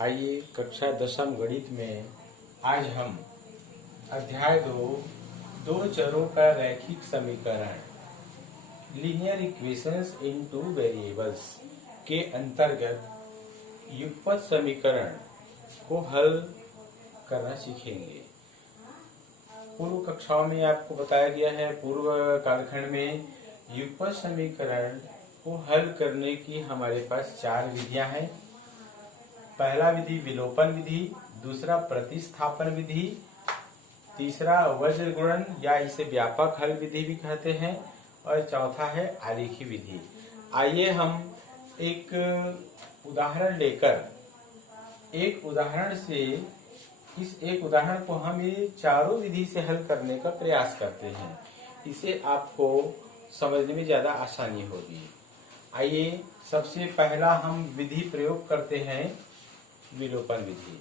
आइए कक्षा दशम गणित में आज हम अध्याय दो चरों का रैखिक समीकरण लीनियर इक्वेशंस इन टू वेरिएबल्स के अंतर्गत युगपत समीकरण को हल करना सीखेंगे। पूर्व कक्षाओं में आपको बताया गया है, पूर्व कालखंड में युगपत समीकरण को हल करने की हमारे पास 4 विधियां हैं। पहला विधि विलोपन विधि, दूसरा प्रतिस्थापन विधि, तीसरा वज्र गुणन या इसे व्यापक हल विधि भी कहते हैं, और चौथा है आरेखी विधि। आइए हम एक उदाहरण लेकर एक उदाहरण को हम ये चारों विधि से हल करने का प्रयास करते हैं। इसे आपको समझने में ज्यादा आसानी होगी। आइए सबसे पहला हम विधि प्रयोग करते हैं विलोपन विधि।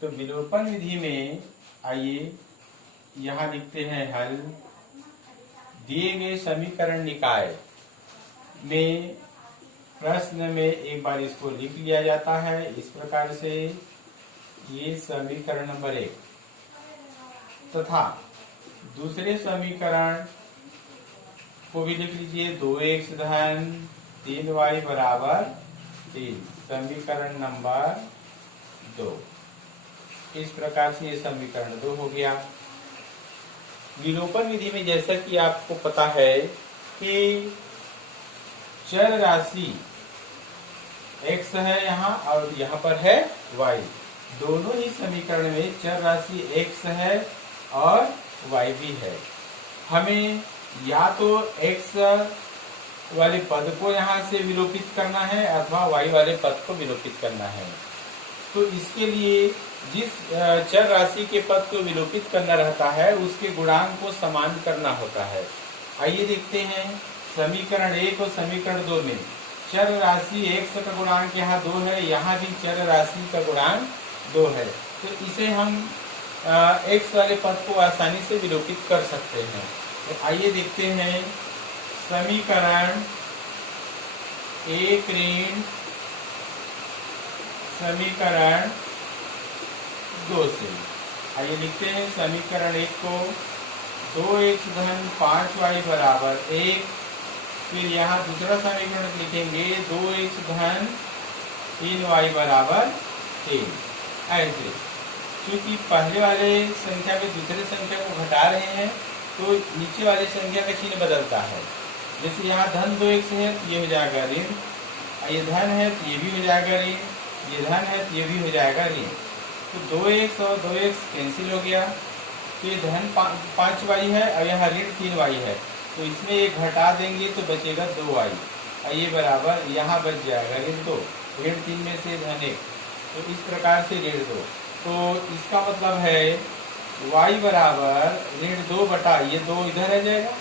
तो विलोपन विधि में आइए यहाँ लिखते हैं हल। दिए गए समीकरण निकाय में प्रश्न में एक बार इसको लिख लिया जाता है इस प्रकार से, ये समीकरण नंबर 1 तथा दूसरे समीकरण को भी लिख लीजिए 2x धन 3y बराबर 3, समीकरण नंबर 2। इस प्रकार से ये समीकरण 2 हो गया। विलोपन विधि में जैसा कि आपको पता है कि चर राशि x है यहाँ और यहाँ पर है y। दोनों ही समीकरण में चर राशि x है और y भी है। हमें या तो x वाले पद को यहाँ से विलोपित करना है अथवा y वाले पद को विलोपित करना है। तो इसके लिए जिस चर राशि के पद को विलोपित करना रहता है उसके गुणांक को समान करना होता है। आइए देखते हैं समीकरण 1 और समीकरण 2 में चर राशि x का गुणांक यहाँ 2 है, यहाँ भी चर राशि का गुणांक 2 है। तो इसे हम x वाले पद को आसानी से विलोपित कर सकते हैं। तो आइए देखते हैं समीकरण 1 ऋण समीकरण 2 से। आइए लिखते हैं समीकरण 1 को 2x धन 5y बराबर 1। फिर यहाँ दूसरा समीकरण लिखेंगे 2x धन 3y बराबर 3। ऐसे क्योंकि पहले वाले संख्या में दूसरे संख्या को घटा रहे हैं तो नीचे वाले संख्या का चिन्ह बदलता है। जैसे यहाँ धन 2x है तो ये हो जाएगा ऋण, ये धन है तो ये भी हो जाएगा ऋण, ये धन है तो ये भी हो जाएगा ऋण। तो 2x और 2x कैंसिल हो गया। तो ये धन 5y है और यहाँ ऋण 3y है, तो इसमें ये घटा देंगे तो बचेगा 2y और ये बराबर यहाँ बच जाएगा ऋण 2, ऋण 3 में से धन 1। तो इस प्रकार से ऋण 2। तो इसका मतलब है y बराबर ऋण 2 बटा ये 2 इधर आ जाएगा,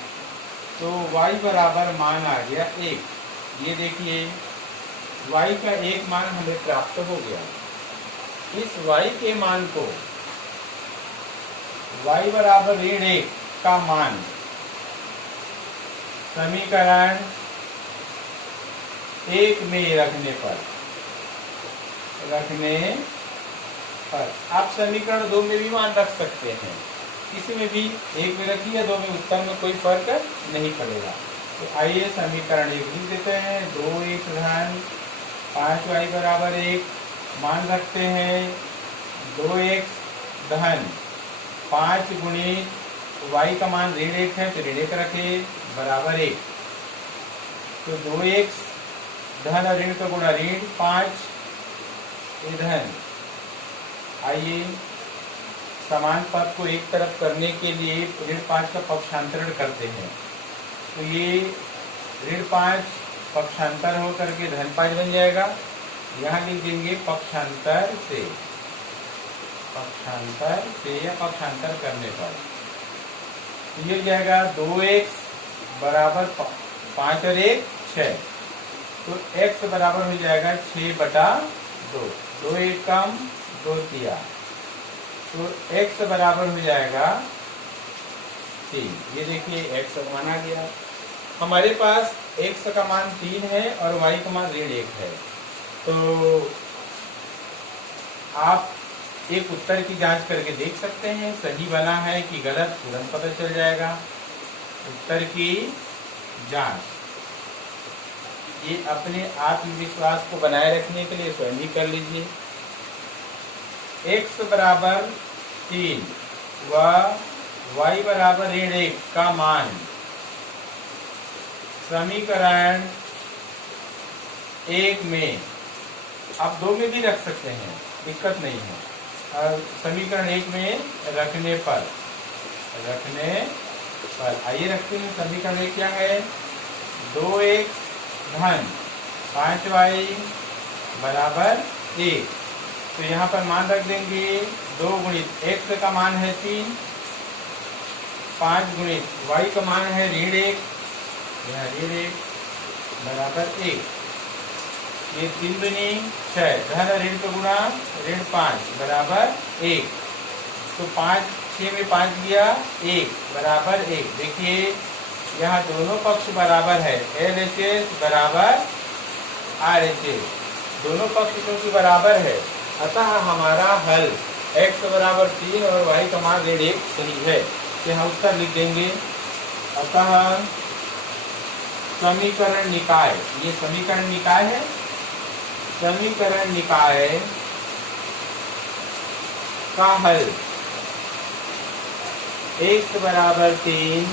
तो y बराबर मान आ गया 1। ये देखिए y का 1 मान हमें प्राप्त हो गया। इस y के मान को y बराबर ऋण 1 का मान समीकरण 1 में रखने पर आप समीकरण 2 में भी मान रख सकते हैं। किसी में भी 1 में रखिए, 2 में उत्तर में कोई फर्क नहीं पड़ेगा। तो आइए समीकरण 1 लिख देते हैं। 2x धन 5y बराबर 1 मान रखते हैं 2x धन 5 गुणित y का मान ऋण 1 है तो ऋण 1 रखे बराबर 1। तो 2x धन और ऋण का गुणा ऋण 5 धन। आइए समान पद को एक तरफ करने के लिए ऋण 5 का पक्षांतरण करते हैं। तो ये ऋण 5 पक्षांतर होकर के धन 5 बन जाएगा। यहाँ लिख देंगे पक्षांतर से या पक्षांतर करने पर ये हो जाएगा 2x बराबर 5 और 1 6। तो x बराबर हो जाएगा 6 बटा 2, 2 1 कम 2 तिया, तो x बराबर हो जाएगा 3। ये देखिए x का मान आ गया। हमारे पास x का मान 3 है और y का मान ऋण 1 है। तो आप एक उत्तर की जांच करके देख सकते हैं, सही बना है कि गलत तुरंत पता चल जाएगा। उत्तर की जांच, ये अपने आत्मविश्वास को बनाए रखने के लिए स्वयं ही कर लीजिए। x बराबर 3 व y बराबर ऋण 1 का मान समीकरण 1 में, आप 2 में भी रख सकते हैं, दिक्कत नहीं है। और समीकरण 1 में रखने पर आइए रखते हैं। समीकरण 1 क्या है? 2x धन 5y बराबर 1। तो यहाँ पर मान रख देंगे 2 गुणित x का मान है 3, 5 गुणित y का मान है ऋण 1, यहाँ ऋण 1 बराबर 1। ये 3 दूनी 6, धन ऋण का गुणा ऋण 5 बराबर 1। तो 5 6 में 5 गया 1 बराबर 1। देखिए यहाँ दोनों पक्ष बराबर है, LHS बराबर RHS, दोनों पक्ष क्योंकि बराबर है, अतः हमारा हल x बराबर 3 और y का मान ऋण 1 सही है। तो हम उत्तर लिख देंगे। अतः समीकरण निकाय, ये समीकरण निकाय है, समीकरण निकाय का हल x बराबर 3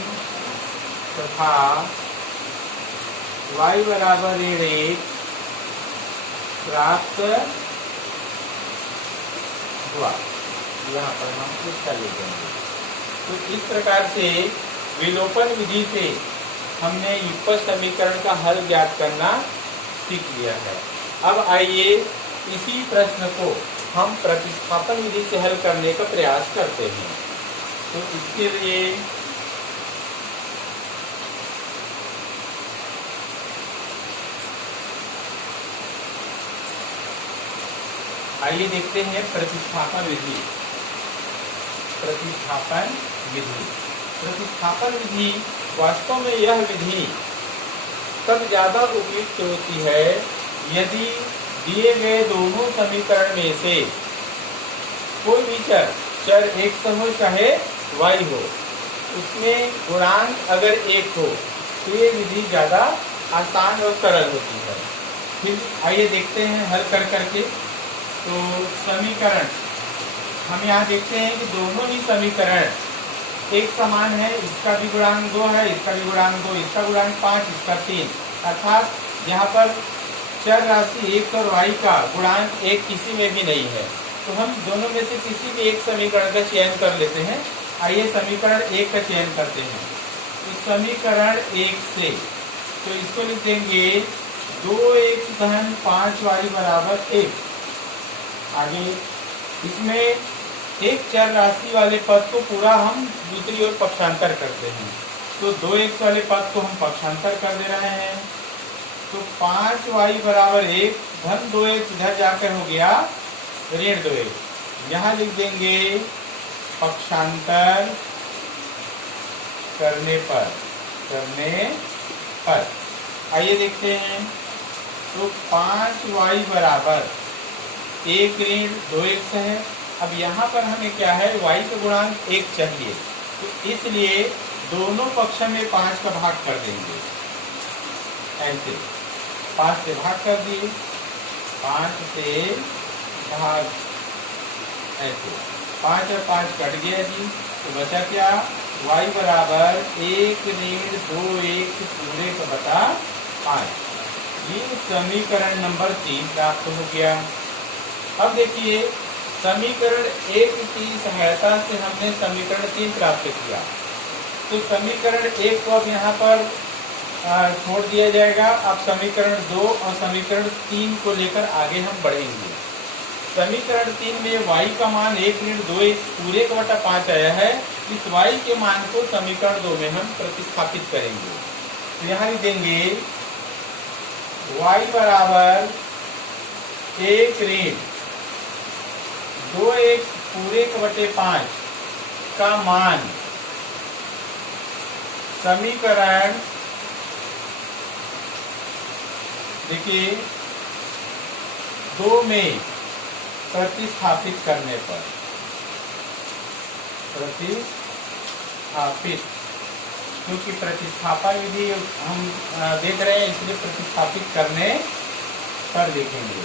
तथा y बराबर ऋण 1 प्राप्त हुआ। यहाँ पर हम उत्तर लिखेंगे। तो इस प्रकार से विलोपन विधि से हमने युगपत समीकरण का हल ज्ञात करना सीख लिया है। अब आइए इसी प्रश्न को हम प्रतिस्थापन विधि से हल करने का प्रयास करते हैं। तो इसके लिए आइए देखते हैं प्रतिस्थापन विधि। प्रतिस्थापन विधि, प्रतिस्थापन विधि वास्तव में यह विधि तब ज्यादा उपयुक्त होती है यदि दिए गए दोनों समीकरण में से कोई भी चर x हो चाहे y हो, उसमें गुणांक अगर 1 हो तो ये विधि ज्यादा आसान और सरल होती है। फिर आइए देखते हैं हल कर करके। तो समीकरण हम यहाँ देखते हैं कि दोनों ही समीकरण एक समान है, इसका भी गुणांक 2 है, इसका भी गुणांक 2, इसका गुणांक 5, इसका 3, अर्थात यहाँ पर चर राशि x और y का गुणांक 1 किसी में भी नहीं है। तो हम दोनों में से किसी भी एक समीकरण का चयन कर लेते हैं। आइए समीकरण 1 का चयन करते हैं। तो समीकरण 1 से तो इसको लिख देंगे 2x धन 5y बराबर 1। आगे इसमें एक चर राशि वाले पद को पूरा हम दूसरी ओर पक्षांतर करते हैं। तो 2x वाले पद को हम पक्षांतर कर दे रहे हैं। तो 5y बराबर 1 धन 2x इधर जाकर हो गया ऋण 2x। यहाँ लिख देंगे पक्षांतर करने पर आइए देखते हैं। तो 5y बराबर 1 ऋण 2x है। अब यहाँ पर हमें क्या है, y का गुणांक 1 चाहिए, तो इसलिए दोनों पक्ष में 5 का भाग कर देंगे। ऐसे 5 से भाग कर दिए, 5 से भाग, ऐसे 5 और 5 कट गया जी। तो बचा क्या, y बराबर 1 ऋण 2x पूरे का बटा 5। ये समीकरण नंबर 3 प्राप्त हो गया। अब देखिए समीकरण 1 की सहायता से हमने समीकरण 3 प्राप्त किया। तो समीकरण 1 को अब यहाँ पर छोड़ दिया जाएगा। अब समीकरण 2 और समीकरण 3 को लेकर आगे हम बढ़ेंगे। समीकरण 3 में y का मान 1 ऋण 2x पूरे का बटा 5 आया है। इस y के मान को समीकरण 2 में हम प्रतिस्थापित करेंगे। तो यहाँ लिख देंगे y बराबर 1 ऋण 2x पूरे के बटे 5 का मान समीकरण, देखिए 2 में प्रतिस्थापित करने पर, प्रतिस्थापित, क्योंकि प्रतिस्थापन विधि हम देख रहे हैं इसलिए प्रतिस्थापित करने पर लिखेंगे।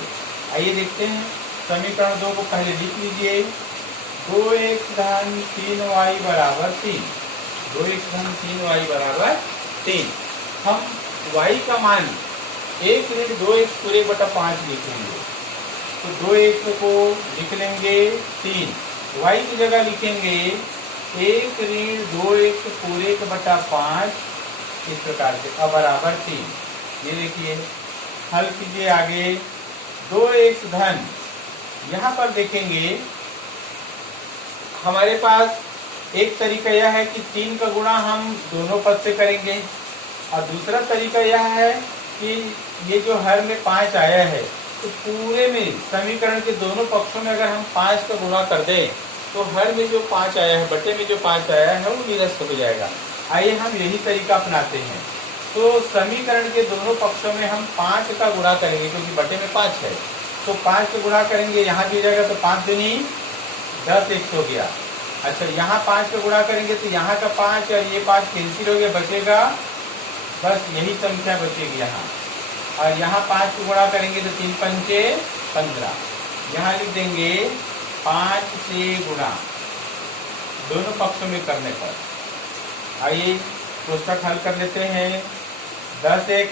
आइए देखते हैं समीकरण 2 को पहले लिख लीजिए। 2x धन 3y बराबर 3, 2x धन 3y बराबर 3। हम y का मान 1 ऋण 2x पूरे बटा 5 लिखेंगे, तो 2x को लिख लेंगे 3, y की जगह लिखेंगे 1 ऋण 2x पूरे बटा 5, इस प्रकार से अब बराबर 3। ये देखिए हल कीजिए आगे। 2x धन, यहाँ पर देखेंगे हमारे पास एक तरीका यह है कि 3 का गुणा हम दोनों पद से करेंगे, और दूसरा तरीका यह है कि ये जो हर में 5 आया है तो पूरे में समीकरण के दोनों पक्षों में अगर हम 5 का गुणा कर दें तो हर में जो 5 आया है, बटे में जो 5 आया है वो निरस्त हो जाएगा। आइए हम यही तरीका अपनाते हैं। तो समीकरण के दोनों पक्षों में हम 5 का गुणा करेंगे, क्योंकि बटे में 5 है तो 5 का गुणा करेंगे, यहाँ दिया जाएगा तो 5 दूनी 10 x हो गया। अच्छा, यहाँ 5 का गुणा करेंगे तो यहाँ का 5 और ये 5 कैंसिल हो गया, बचेगा बस यही संख्या बचेगी यहाँ। और यहाँ 5 को गुणा करेंगे तो 3 पंचे 15, यहाँ लिख देंगे 5 से गुणा दोनों पक्षों में करने पर। आइए कोष्ठक हल कर लेते हैं। 10x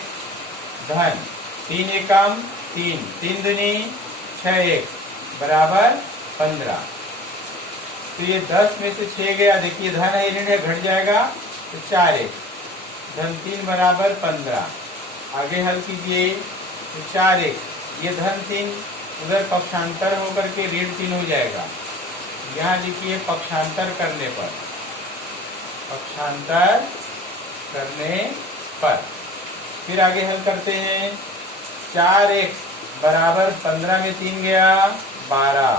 धन 3 एकम 3, 3 दूनी 6x बराबर 15। तो ये 10 में से 6 गया, देखिए धन है ऋण है, घट जाएगा तो 4x धन 3 बराबर 15। आगे हल कीजिए तो 4x, ये धन 3 उधर पक्षांतर होकर के ऋण 3 हो जाएगा। यहाँ लिखिए पक्षांतर करने पर, पक्षांतर करने पर। फिर आगे हल करते हैं। 4x बराबर 15 में 3 गया 12,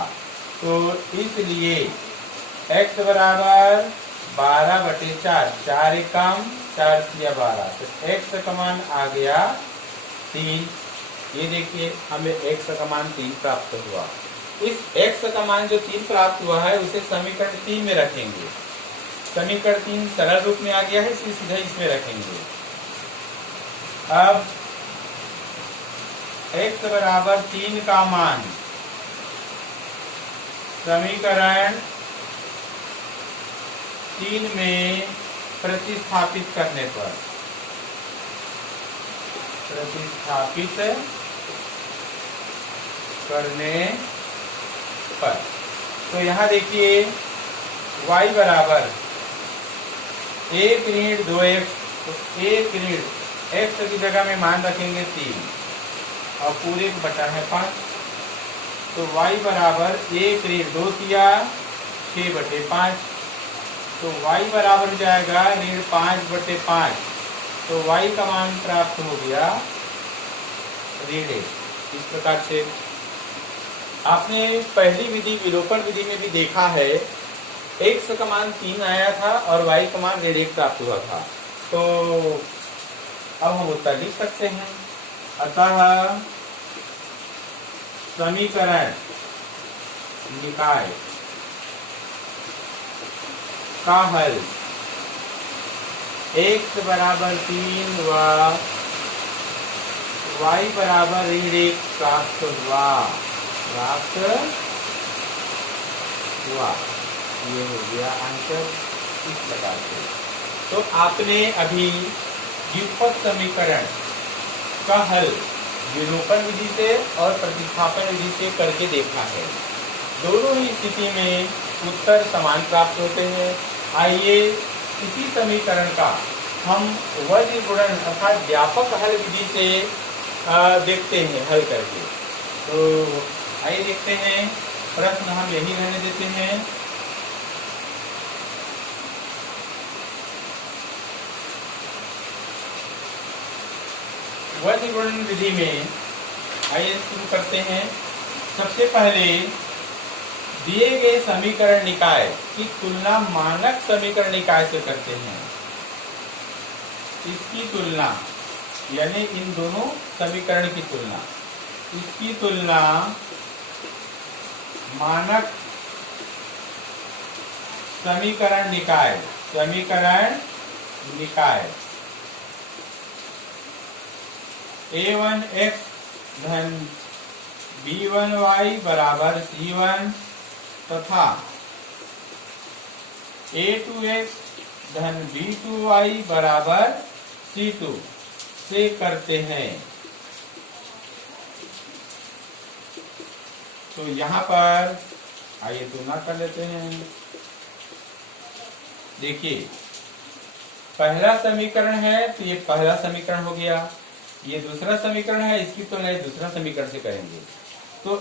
तो इसलिए x बराबर 12/4, 4 एकम 4 या 12, तो x का मान आ गया 3। ये देखिए हमें x का मान 3 प्राप्त हुआ। इस x का मान जो 3 प्राप्त हुआ है उसे समीकरण 3 में रखेंगे। समीकरण 3 सरल रूप में आ गया है, इसलिए सीधा इसमें रखेंगे। अब x बराबर 3 का मान समीकरण 3 में प्रतिस्थापित करने पर, प्रतिस्थापित करने पर, तो यहाँ देखिए y बराबर 1 ऋण 2x, तो 1 ऋण x की जगह में मान रखेंगे 3 और पूरे को बटा है 5, तो y बराबर 1 ऋण 2 किया 6/5, तो y बराबर हो जाएगा ऋण 5/5, तो y का मान प्राप्त हो गया ऋण 1। इस प्रकार से आपने पहली विधि विलोपन विधि में भी देखा है, x का मान 3 आया था और y का मान ऋण 1 प्राप्त हुआ था। तो अब हम उत्तर लिख सकते हैं। अतः समीकरण निकाय का हल x बराबर 3 व y बराबर ऋण 1 प्राप्त हुआ। ये हो गया आंसर इस प्रकार से। तो आपने अभी द्विपद समीकरण का हल विलोपन विधि से और प्रतिस्थापन विधि से करके देखा है। दोनों ही स्थिति में उत्तर समान प्राप्त होते हैं। आइए इसी समीकरण का हम वज्र गुणन अर्थात व्यापक हल विधि से देखते हैं हल करके। तो आइए देखते हैं, प्रश्न हम यही रहने देते हैं। वज्र गुणन विधि में आइए शुरू करते हैं। सबसे पहले दिए गए समीकरण निकाय की तुलना मानक समीकरण निकाय से करते हैं। इसकी तुलना यानी इन दोनों समीकरण की तुलना, इसकी तुलना मानक समीकरण निकाय, समीकरण निकाय a1x धन b1y बराबर c1 तथा a2x धन b2y बराबर c2 से करते हैं। तो यहाँ पर आइए तुलना कर लेते हैं। देखिए पहला समीकरण है तो ये पहला समीकरण हो गया, ये दूसरा समीकरण है, इसकी तुलना दूसरा समीकरण से करेंगे। तो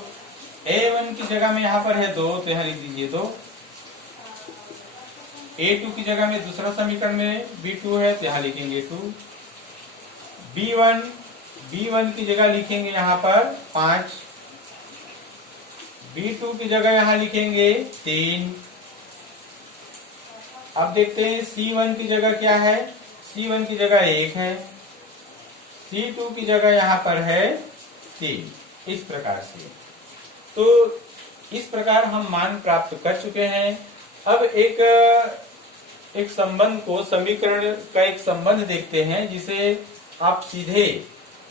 a1 की जगह में यहाँ पर है 2 तो यहाँ लिख दीजिए 2। a2 की जगह में दूसरा समीकरण में b2 है तो यहाँ लिखेंगे 2। b1 की जगह लिखेंगे यहाँ पर 5, b2 की जगह यहाँ लिखेंगे 3। अब देखते हैं c1 की जगह क्या है, c1 की जगह 1 है, c2 की जगह यहाँ पर है 3। इस प्रकार से तो इस प्रकार हम मान प्राप्त कर चुके हैं। अब एक संबंध को, समीकरण का एक संबंध देखते हैं जिसे आप सीधे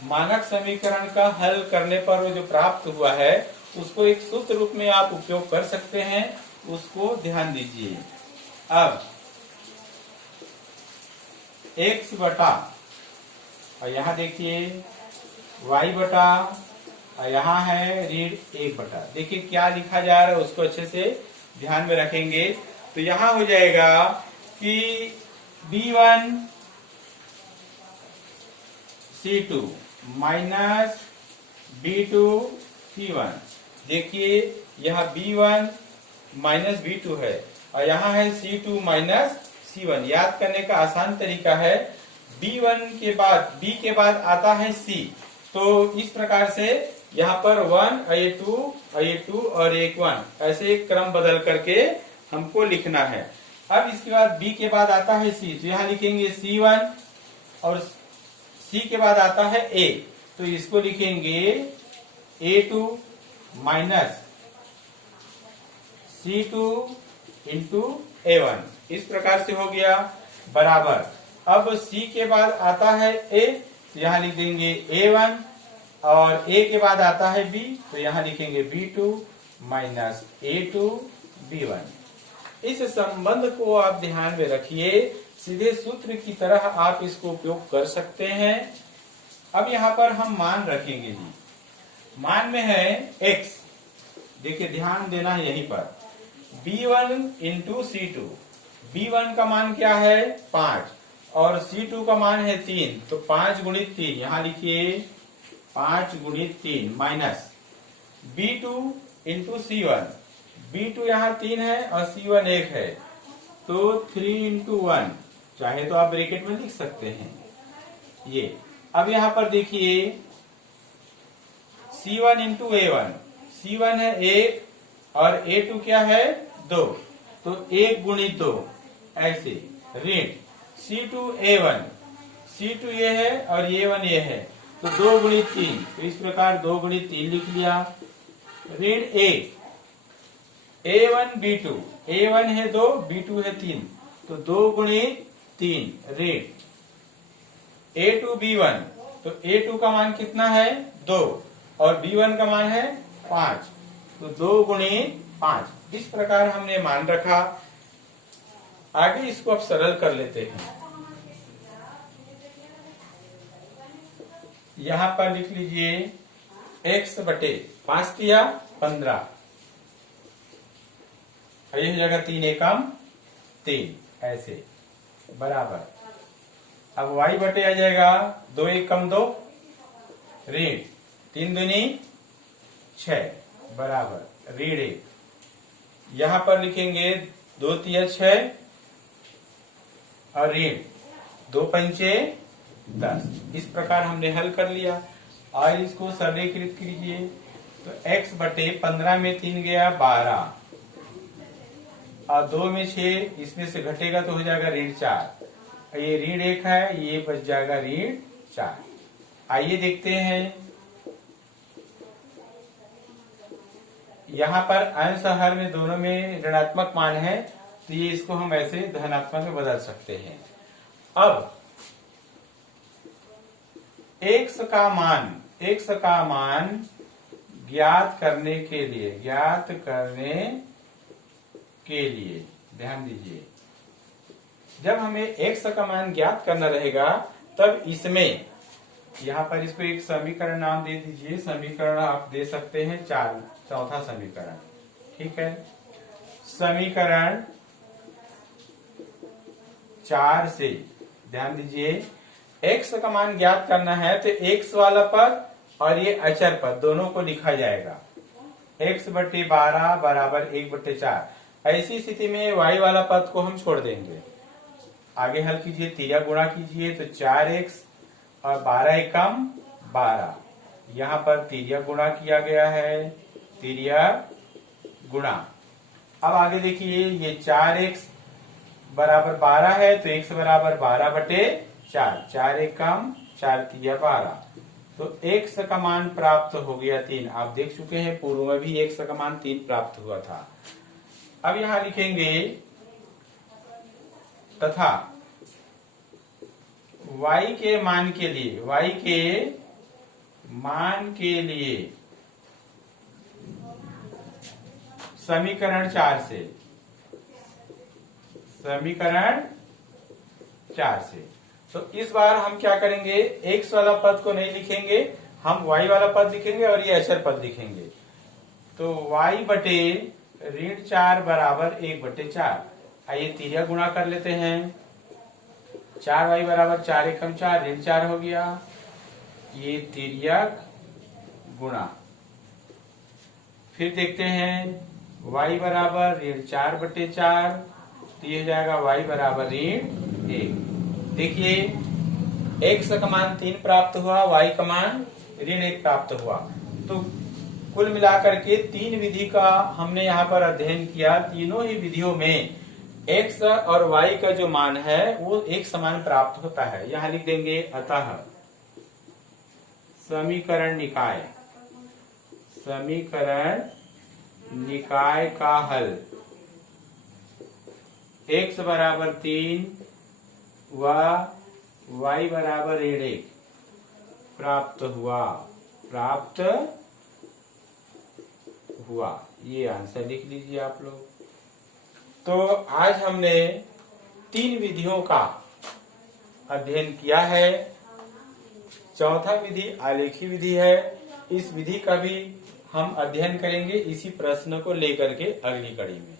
मानक समीकरण का हल करने पर वो जो प्राप्त हुआ है उसको एक सूत्र रूप में आप उपयोग कर सकते हैं, उसको ध्यान दीजिए। अब x बटा और यहाँ देखिए y बटा और यहाँ है ऋण 1 बटा। देखिए क्या लिखा जा रहा है उसको अच्छे से ध्यान में रखेंगे तो यहाँ हो जाएगा कि b1 c2 minus b2 c1। देखिए यह b1 माइनस b2 है और यहाँ है c2 माइनस c1। याद करने का आसान तरीका है, b1 के बाद b के बाद आता है c, तो इस प्रकार से यहाँ पर 1 a2 और 1 ऐसे एक क्रम बदल करके हमको लिखना है। अब इसके बाद b के बाद आता है c तो यहाँ लिखेंगे c1 और c के बाद आता है a तो इसको लिखेंगे a2 minus c2 into a1। इस प्रकार से हो गया बराबर। अब c के बाद आता है a तो यहाँ लिख देंगे a1 और a के बाद आता है b तो यहाँ लिखेंगे b2 माइनस a2 b1। इस संबंध को आप ध्यान में रखिए, सीधे सूत्र की तरह आप इसको उपयोग कर सकते हैं। अब यहाँ पर हम मान रखेंगे जी, मान में है x। देखिए ध्यान देना है यहीं पर, b1 इंटू c2। b1 का मान क्या है 5 और c2 का मान है 3 तो 5 गुणित 3 यहाँ लिखिए 5 गुणित 3 minus b2 into c1। b2 यहाँ 3 है और c1 1 है तो 3 इंटू 1, चाहे तो आप ब्रैकेट में लिख सकते हैं ये। अब यहाँ पर देखिए c1 इंटू a1, c1 है 1 और a2 क्या है 2 तो 1 गुणित 2 ऐसे ऋण c2 a1, c2 ये है और a1 ये है तो 2 गुणित 3 तो इस प्रकार 2 गुणित 3 लिख लिया। ऋण a1 b2, a1 है 2 b2 है 3 तो 2 गुणित 3 ऋण a2 b1 तो a2 का मान कितना है 2 और b1 का मान है 5 तो 2 गुणित 5। इस प्रकार हमने मान रखा। आगे इसको अब सरल कर लेते हैं। यहाँ पर लिख लीजिए x बटे 5 दिया 15, यह जगह 3 एकम 3 ऐसे बराबर। अब y बटे आ जाएगा 2 एकम 2 ऋण 3 दूनी 6 बराबर ऋण 1। यहाँ पर लिखेंगे 2 तिया 6 और ऋण 2 पंचे 10। इस प्रकार हमने हल कर लिया और इसको सरलीकृत कीजिए तो x बटे 15 में 3 गया 12 और 2 में 6, इसमें से घटेगा तो हो जाएगा ऋण 4। ये ऋण 1 है, ये बच जाएगा ऋण 4। आइए देखते हैं यहाँ पर अंश हर में दोनों में ऋणात्मक मान है, तो ये इसको हम ऐसे धनात्मक में बदल सकते हैं। अब x का मान ज्ञात करने के लिए ध्यान दीजिए, जब हमें x का मान ज्ञात करना रहेगा तब इसमें यहाँ पर इसको एक समीकरण नाम दे दीजिए। समीकरण आप दे सकते हैं चौथा समीकरण, ठीक है। समीकरण 4 से ध्यान दीजिए, x का मान ज्ञात करना है तो x वाला पद और ये अचर पद दोनों को लिखा जाएगा। x/12 बराबर 1/4। ऐसी स्थिति में y वाला पद को हम छोड़ देंगे। आगे हल कीजिए, तिर्यक गुणा कीजिए तो 4x और 12 एकम 12। यहाँ पर तिर्यक गुणा किया गया है, तिर्यक गुणा। अब आगे देखिए, ये 4x बराबर 12 है तो x बराबर 12/4। 4 एकम 4 तिर्यक 12, तो x का मान प्राप्त हो गया 3। आप देख चुके हैं पूर्व में भी x का मान 3 प्राप्त हुआ था। अब यहां लिखेंगे तथा y के मान के लिए समीकरण 4 से तो इस बार हम क्या करेंगे, x वाला पद को नहीं लिखेंगे, हम y वाला पद लिखेंगे और ये अचर पद लिखेंगे। तो y/4 बराबर 1/4। आइए तिर्यक गुणा कर लेते हैं। 4y बराबर 4 एकम 4, ऋण 4 हो गया। ये तिर्यक गुणा। फिर देखते हैं y बराबर ऋण 4/4, तो ये हो जाएगा y बराबर ऋण 1। देखिए x का मान 3 प्राप्त हुआ, y का मान ऋण 1 प्राप्त हुआ। तो कुल मिलाकर के 3 विधि का हमने यहाँ पर अध्ययन किया। तीनों ही विधियों में x और y का जो मान है वो एक समान प्राप्त होता है। यहाँ लिख देंगे, अतः समीकरण निकाय का हल x बराबर 3 व y बराबर ऋण 1 प्राप्त हुआ। ये आंसर लिख लीजिए आप लोग। तो आज हमने 3 विधियों का अध्ययन किया है। चौथा विधि आलेखी विधि है। इस विधि का भी हम अध्ययन करेंगे इसी प्रश्न को लेकर के अगली कड़ी में।